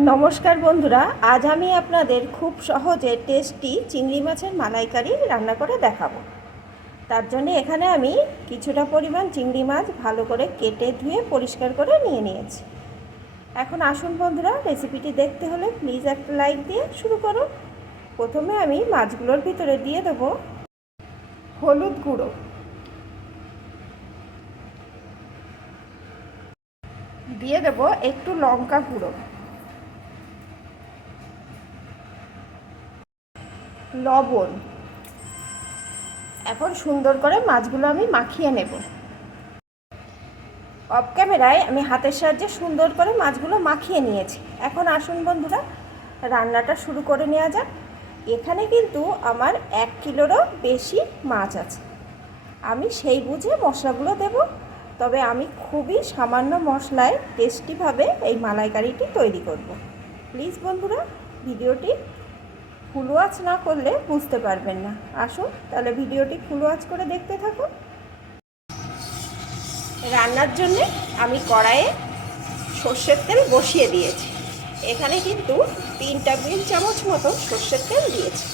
নমস্কার বন্ধুরা, আজ আমি আপনাদের খুব সহজে টেস্টি চিংড়ি মাছের মালাইকারি রান্না করে দেখাবো। তার জন্য এখানে আমি কিছুটা পরিমাণ চিংড়ি মাছ ভালো করে কেটে ধুয়ে পরিষ্কার করে নিয়ে নিয়েছি। এখন আসুন বন্ধুরা রেসিপিটি দেখতে হলে প্লিজ একটা লাইক দিয়ে শুরু করুন। প্রথমে আমি মাছগুলোর ভিতরে দিয়ে দেবো হলুদ গুঁড়ো। দিয়ে দেবো একটু লঙ্কা গুঁড়ো। লবণ। এখন সুন্দর করে মাছগুলো আমি মাখিয়ে নেব। অফ ক্যামেরায় আমি হাতের সাহায্যে সুন্দর করে মাছগুলো মাখিয়ে নিয়েছি। এখন আসুন বন্ধুরা, রান্নাটা শুরু করে নেওয়া যাক। এখানে কিন্তু আমার এক কিলোরও বেশি মাছ আছে। আমি সেই বুঝে মশলাগুলো দেব, তবে আমি খুবই সামান্য মশলায় টেস্টিভাবে এই মালাইকারিটি তৈরি করব। প্লিজ বন্ধুরা, ভিডিওটি ফুল ওয়াচ না করলে বুঝতে পারবেন না। আসুন, তাহলে ভিডিওটি ফুল ওয়াচ করে দেখতে থাকুন। রান্নার জন্যে আমি কড়াইয়ে সর্ষের তেল বসিয়ে দিয়েছি। এখানে কিন্তু তিন টেবিল চামচ মতো সর্ষের তেল দিয়েছি।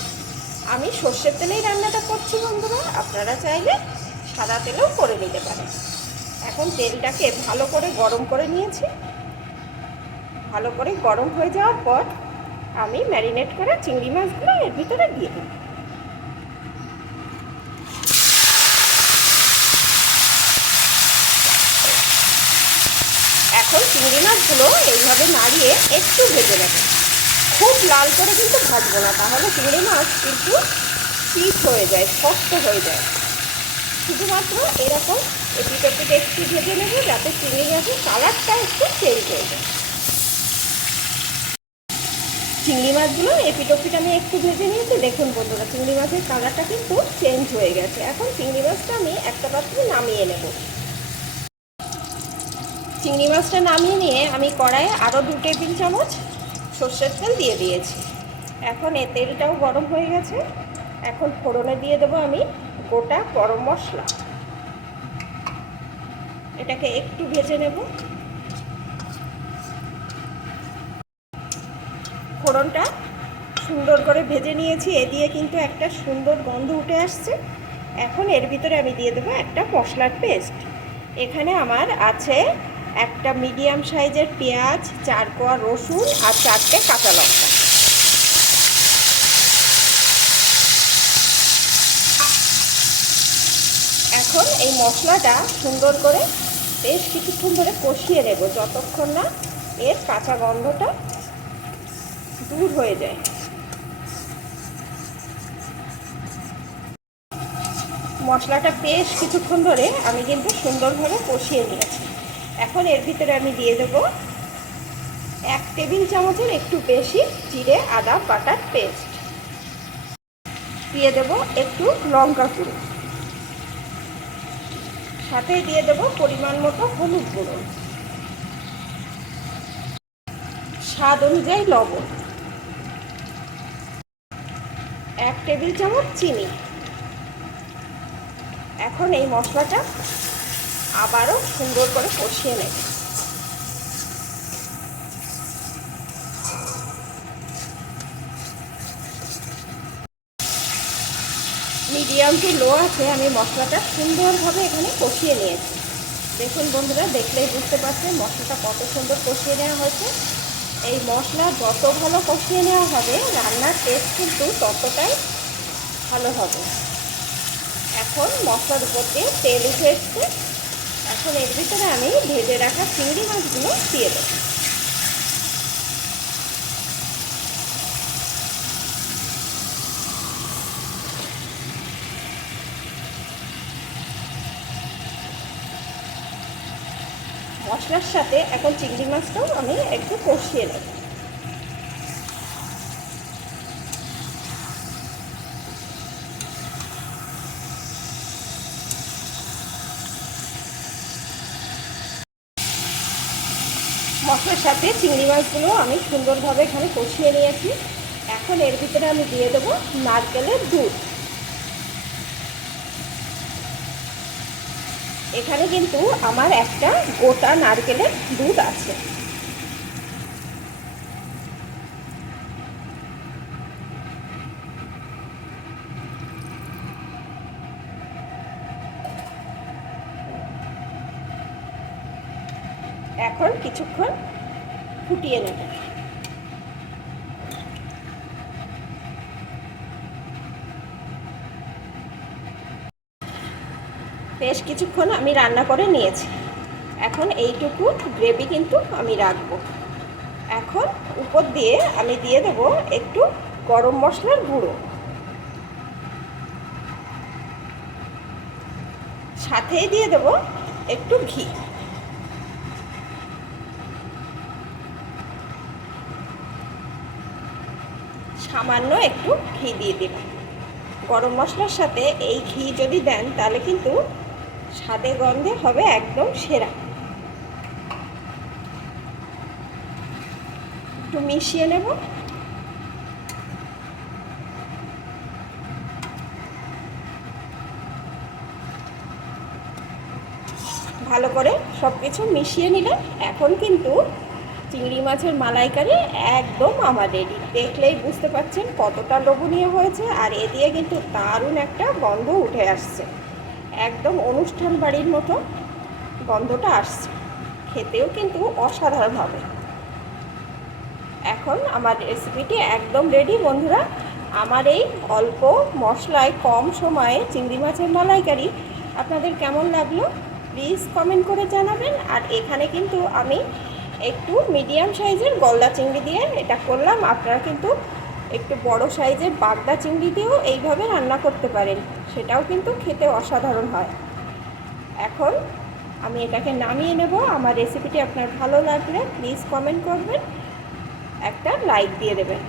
আমি সর্ষের তেলেই রান্নাটা করছি বন্ধুরা, আপনারা চাইলে সাদা তেলেও করে নিতে পারেন। এখন তেলটাকে ভালো করে গরম করে নিয়েছি। ভালো করে গরম হয়ে যাওয়ার পর আমি ম্যারিনেট করা চিংড়ি মাছগুলো এর ভিতরে দিয়ে দেব। এখন চিংড়ি মাছগুলো এইভাবে নাড়িয়ে একটু ভেজে নেব। খুব লাল করে কিন্তু ভাজবো না, তাহলে চিংড়ি মাছ কিন্তু পিস হয়ে যায়, শক্ত হয়ে যায়। শুধুমাত্র এরকম এপিটোপিট একটু ভেজে নেব যাতে চিংড়ি মাছের কালারটা একটু চেঞ্জ হয়ে যায়। চিংড়ি মাছগুলো এপিটোপিট আমি একটু ভেজে নিয়েছি। দেখুন বন্ধুরা, চিংড়ি মাছের কালারটা কিন্তু চেঞ্জ হয়ে গেছে। এখন চিংড়ি মাছটা আমি একটা পাত্রে নামিয়ে নেব। চিংড়ি মাছটা নামিয়ে নিয়ে আমি কড়াইয়ে আরও দু টেবিল চামচ সর্ষের তেল দিয়ে দিয়েছি। এখন এ তেলটাও গরম হয়ে গেছে। এখন ফোড়নে দিয়ে দেবো আমি গোটা গরম মশলা। এটাকে একটু ভেজে নেব। ফোড়নটা সুন্দর করে ভেজে নিয়েছি। এ দিয়ে কিন্তু একটা সুন্দর গন্ধ উঠে আসছে। এখন এর ভিতরে আমি দিয়ে দেবো একটা মশলার পেস্ট। এখানে আমার আছে একটা মিডিয়াম সাইজের পেঁয়াজ চার কোয়া রসুন আর চারটে কাঁচা লঙ্কা। এখন এই মশলাটা সুন্দর করে বেশ কিছুক্ষণ ধরে কষিয়ে নেব, যতক্ষণ না এর কাঁচা গন্ধটা দূর হয়ে যায়। মশলাটা বেশ কিছুক্ষণ ধরে আমি কিন্তু সুন্দরভাবে কষিয়ে নিয়েছি। এখন এর ভিতরে আমি দিয়ে দেব এক টেবিল চামচের একটু বেশি জিরে, আদা, বাটার পেস্ট। দিয়ে দেব একটু লঙ্কা গুঁড়ো। সাথে দিয়ে দেব পরিমাণ মতো হলুদ গুঁড়ো। স্বাদ অনুযায়ী লবণ। এক টেবিল চামচ চিনি। এখন এই মশলাটা আবারও সুন্দর করে কষিয়ে নেব। মিডিয়াম টু লো আছে, আমি মশলাটা সুন্দরভাবে এখানে কষিয়ে নিয়েছি। দেখুন বন্ধুরা, দেখলেই বুঝতে পারছেন মশলাটা কত সুন্দর কষিয়ে নেওয়া হয়েছে। এই মশলা যত ভালো কষিয়ে নেওয়া হবে, রান্নার টেস্ট কিন্তু ততটাই ভালো হবে। এখন মশলার উপর দিয়ে তেল উঠে এসছে। এখন এর ভিতরে আমি ভেজে রাখা চিংড়ি মাছগুলো দিয়ে দেবো। মশলার সাথে এখন চিংড়ি মাছটাও আমি একটু কষিয়ে নেব। মশলার সাথে চিংড়ি মাছগুলো আমি সুন্দরভাবে এখানে কষিয়ে নিয়েছি। এখন এর ভিতরে আমি দিয়ে দেবো নারকেলের দুধ এখানে কিন্তু আমার একটা গোটা নারকেলের দুধ আছে। এখন কিছুক্ষণ ফুটিয়ে নেবেন বেশ কিছুক্ষণ আমি রান্না করে নিয়েছি। এখন এইটুকু গ্রেভি কিন্তু আমি রাখব। এখন উপর দিয়ে আমি দিয়ে দেবো একটু গরম মশলার গুঁড়ো। সাথেই দিয়ে দেবো একটু ঘি। সামান্য একটু ঘি দিয়ে দিলাম। গরম মশলার সাথে এই ঘি যদি দেন তাহলে কিন্তু স্বাদে গন্ধে হবে একদম সেরা। একটু মিশিয়ে নেব। ভালো করে সব কিছু মিশিয়ে নিলে এখন কিন্তু চিংড়ি মাছের মালাইকারি একদম আমার রেডি। দেখলেই বুঝতে পারছেন কতটা লোভনীয় হয়েছে, আর এ দিয়ে কিন্তু দারুণ একটা গন্ধ উঠে আসছে। একদম অনুষ্ঠান বাড়ির মতো গন্ধটা আসছে। খেতেও কিন্তু অসাধারণ হবে এখন আমার রেসিপিটি একদম রেডি বন্ধুরা। আমার এই অল্প মশলায় কম সময়ে চিংড়ি মাছের মালাইকারি আপনাদের কেমন লাগল? প্লিজ কমেন্ট করে জানাবেন। আর এখানে কিন্তু আমি একটু মিডিয়াম সাইজের গলদা চিংড়ি দিয়ে এটা করলাম। আপনারা কিন্তু একটু বড় সাইজের বাগদা চিংড়ি দিয়েও এইভাবে রান্না করতে পারেন, সেটাও কিন্তু খেতে অসাধারণ হয়। এখন আমি এটাকে নামিয়ে নেব, আমার রেসিপিটি আপনার ভালো লাগলে প্লিজ কমেন্ট করবেন, একটা লাইক দিয়ে দেবেন।